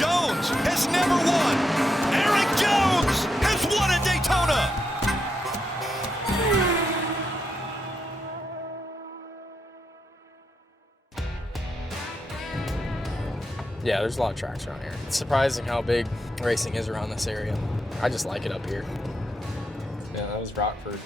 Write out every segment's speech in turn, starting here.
Jones has never won. Erik Jones has won at Daytona. Yeah, there's a lot of tracks around here. It's surprising how big racing is around this area. I just like it up here. Yeah, that was Rockford.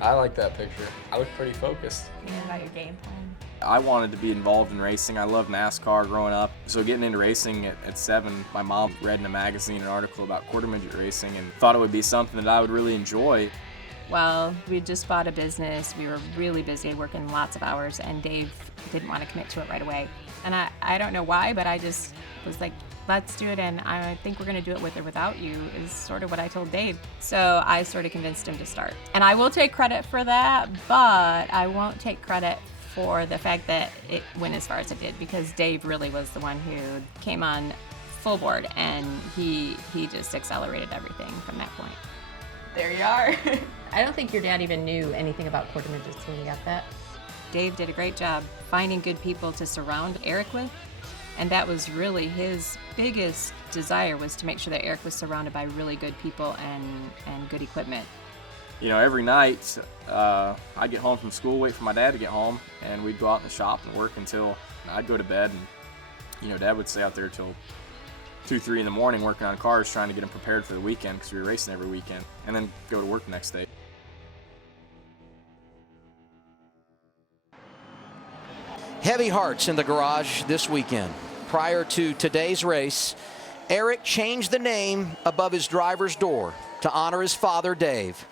I like that picture. I look pretty focused. Thinking about your game plan. I wanted to be involved in racing. I loved NASCAR growing up. So getting into racing at 7, my mom read in a magazine an article about quarter midget racing and thought it would be something that I would really enjoy. Well, we just bought a business. We were really busy, working lots of hours, and Dave didn't want to commit to it right away. And I don't know why, but I just was like, let's do it, and I think we're going to do it with or without you, is sort of what I told Dave. So I sort of convinced him to start. And I will take credit for that, but I won't take credit for the fact that it went as far as it did, because Dave really was the one who came on full board, and he just accelerated everything from that point. There you are. I don't think your dad even knew anything about quarter midgets when he got that. Dave did a great job finding good people to surround Erik with, and that was really his biggest desire, was to make sure that Erik was surrounded by really good people and good equipment. You know, every night I'd get home from school, wait for my dad to get home, and we'd go out in the shop and work until I'd go to bed. And, you know, Dad would stay out there till 2, 3 in the morning working on cars, trying to get them prepared for the weekend, because we were racing every weekend, and then go to work the next day. Heavy hearts in the garage this weekend. Prior to today's race, Erik changed the name above his driver's door to honor his father, Dave.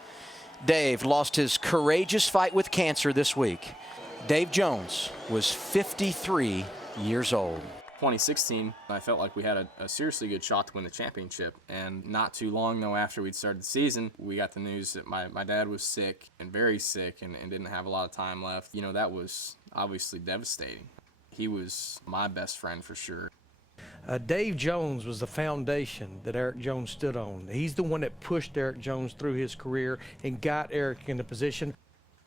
Dave lost his courageous fight with cancer this week. Dave Jones was 53 years old. 2016, I felt like we had a seriously good shot to win the championship, and not too long though after we'd started the season, we got the news that my dad was sick, and very sick, and didn't have a lot of time left. You know, that was obviously devastating. He was my best friend for sure. Dave Jones was the foundation that Erik Jones stood on. He's the one that pushed Erik Jones through his career and got Erik in the position.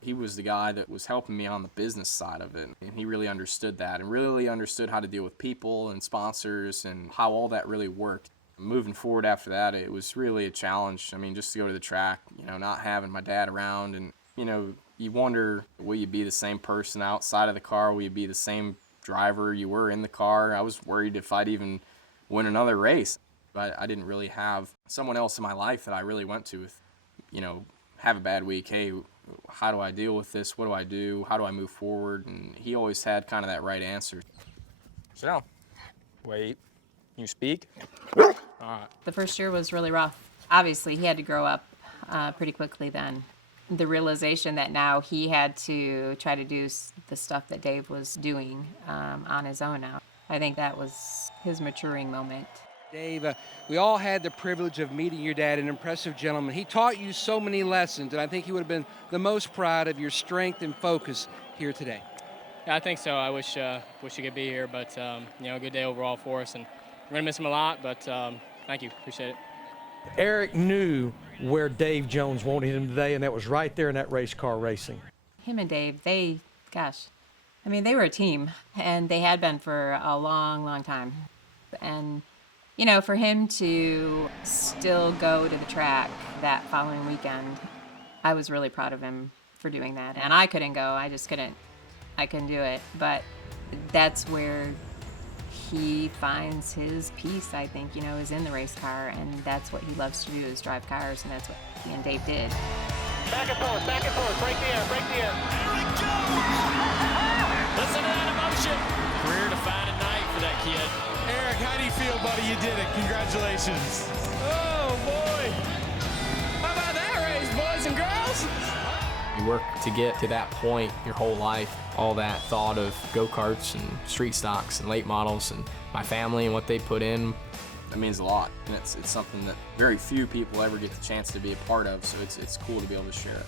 He was the guy that was helping me on the business side of it, and he really understood that, and really understood how to deal with people and sponsors and how all that really worked. Moving forward after that, it was really a challenge. I mean, just to go to the track, you know, not having my dad around, and, you know, you wonder, will you be the same person outside of the car? Will you be the same driver you were in the car? I was worried if I'd even win another race. But I didn't really have someone else in my life that I really went to with, you know, have a bad week. Hey, how do I deal with this? What do I do? How do I move forward? And he always had kind of that right answer. Sit down. Wait. You speak? All right. The first year was really rough. Obviously, he had to grow up pretty quickly then. The realization that now he had to try to do the stuff that Dave was doing on his own now. I think that was his maturing moment. Dave, we all had the privilege of meeting your dad, an impressive gentleman. He taught you so many lessons, and I think he would have been the most proud of your strength and focus here today. Yeah, I think so. I wish he could be here, but you know, a good day overall for us, and we're gonna miss him a lot. But thank you, appreciate it. Erik knew where Dave Jones wanted him today, and that was right there in that race car racing. Him and Dave, they were a team, and they had been for a long, long time. And, you know, for him to still go to the track that following weekend, I was really proud of him for doing that. And I couldn't go, I couldn't do it. But that's where he finds his peace, I think, you know, is in the race car, and that's what he loves to do, is drive cars, and that's what he and Dave did. Back and forth, break the air. Erik Jones! Listen to that emotion. Career-defining night for that kid. Erik, how do you feel, buddy? You did it. Congratulations. Oh boy! How about that race, boys and girls? You work to get to that point your whole life. All that thought of go-karts and street stocks and late models and my family and what they put in, that means a lot. And it's something that very few people ever get the chance to be a part of, so it's cool to be able to share it.